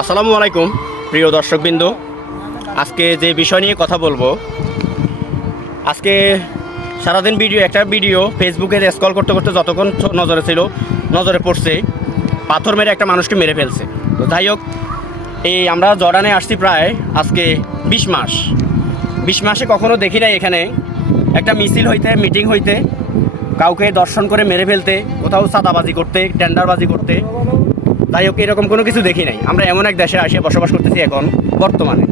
আসসালামু আলাইকুম প্রিয় দর্শকবৃন্দ। আজকে যে বিষয় নিয়ে কথা বলবো, আজকে সারাদিন একটা ভিডিও ফেসবুকে স্ক্রল করতে করতে যতক্ষণ নজরে পড়ছে, পাথর মেরে একটা মানুষকে মেরে ফেলছে। তো যাই হোক, আমরা জর্ডানে আসছি প্রায় আজকে 20 মাসে কখনো দেখি নাই এখানে একটা মিছিল হইতে, মিটিং হইতে, কাউকে দর্শন করে মেরে ফেলতে, কোথাও চাঁদাবাজি করতে, টেন্ডারবাজি করতে। যাই হোক, এরকম কোনো কিছু দেখি নাই। আমরা এমন এক দেশে এসে বসবাস করতেছি এখন বর্তমানে।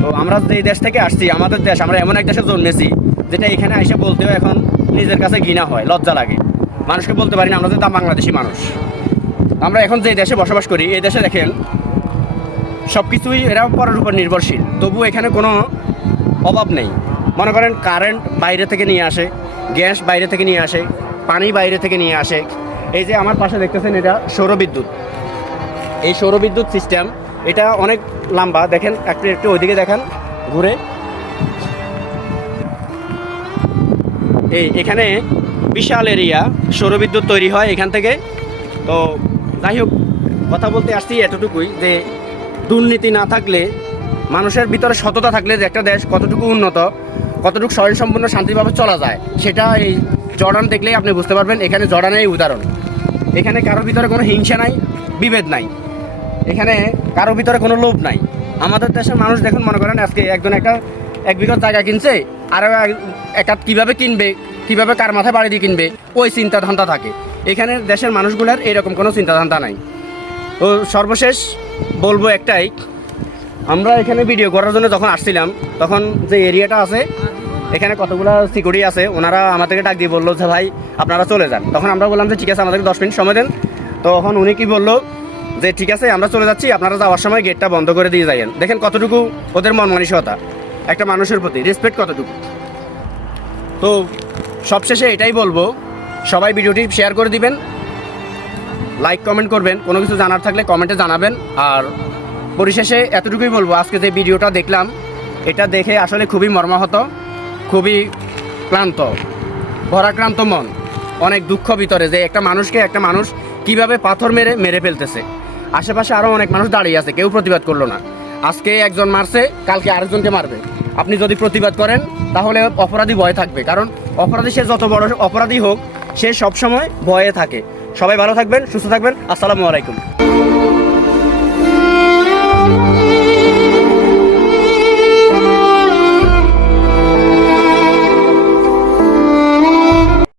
তো আমরা যে দেশ থেকে আসছি, আমাদের দেশ, আমরা এমন এক দেশে জন্মেছি যেটা এখানে এসে বলতেও এখন নিজের কাছে ঘৃণা হয়, লজ্জা লাগে। মানুষকে বলতে পারি না আমরা যে বাংলাদেশি মানুষ। আমরা এখন যে দেশে বসবাস করি, এই দেশে দেখেন সব কিছুই এরা পরের উপর নির্ভরশীল, তবু এখানে কোনো অভাব নেই। মনে করেন কারেন্ট বাইরে থেকে নিয়ে আসে, গ্যাস বাইরে থেকে নিয়ে আসে, পানি বাইরে থেকে নিয়ে আসে। এই যে আমার পাশে দেখতেছেন, এটা সৌরবিদ্যুৎ। এই সৌরবিদ্যুৎ সিস্টেম এটা অনেক লম্বা, দেখেন একটু ওইদিকে দেখেন ঘুরে। এখানে বিশাল এরিয়া সৌরবিদ্যুৎ তৈরি হয় এখান থেকে। তো যাই হোক, কথা বলতে আসছি এতটুকুই যে দুর্নীতি না থাকলে, মানুষের ভিতরে সততা থাকলে যে একটা দেশ কতটুকু উন্নত, কতটুকু স্বয়ংসম্পূর্ণ শান্তিভাবে চলা যায়, সেটা এই জর্ডান দেখলেই আপনি বুঝতে পারবেন। এখানে জর্ডানের উদাহরণ। এখানে কারোর ভিতরে কোনো হিংসা নাই, বিভেদ নাই, এখানে কারোর ভিতরে কোনো লোভ নাই। আমাদের দেশের মানুষ দেখুন, মনে করেন আজকে একজন এক বিঘা জায়গা কিনছে, আরও এক হাত কীভাবে কিনবে, কীভাবে কার মাথায় বাড়ি দিয়ে কিনবে, ওই চিন্তাধান্তা থাকে। এখানে দেশের মানুষগুলোর এরকম কোনো চিন্তাধান্তা নাই। তো সর্বশেষ বলবো একটাই, আমরা এখানে ভিডিও করার জন্য যখন আসছিলাম, তখন যে এরিয়াটা আছে এখানে কতগুলো সিকিউরিটি আছে, ওনারা আমাদেরকে ডাক দিয়ে বললো যে ভাই আপনারা চলে যান। তখন আমরা বললাম যে ঠিক আছে, আমাদেরকে 10 মিনিট সময় দেন। তখন উনি কি বললো যে ঠিক আছে আমরা চলে যাচ্ছি, আপনারা যাওয়ার সময় গেটটা বন্ধ করে দিয়ে যাইয়েন। দেখেন কতটুকু ওদের মন মানসিকতা, একটা মানুষের প্রতি রেসপেক্ট কতটুকু। তো সবশেষে এটাই বলবো, সবাই ভিডিওটি শেয়ার করে দিবেন, লাইক কমেন্ট করবেন, কোনো কিছু জানার থাকলে কমেন্টে জানাবেন। আর পরিশেষে এতটুকুই বলবো, আজকে যে ভিডিওটা দেখলাম, এটা দেখে আসলে খুবই মর্মাহত, খুবই ক্লান্ত, ভরাক্রান্ত মন, অনেক দুঃখ ভিতরে যে একটা মানুষ কিভাবে পাথর মেরে ফেলতেছে। আশেপাশে আরও অনেক মানুষ দাঁড়িয়ে আছে, কেউ প্রতিবাদ করলো না। আজকে একজন মারছে, কালকে আরেকজনকে মারবে। আপনি যদি প্রতিবাদ করেন তাহলে অপরাধী ভয় থাকবে, কারণ অপরাধী সে যত বড় অপরাধী হোক, সে সবসময় ভয়ে থাকে। সবাই ভালো থাকবেন, সুস্থ থাকবেন। আসসালামু আলাইকুম।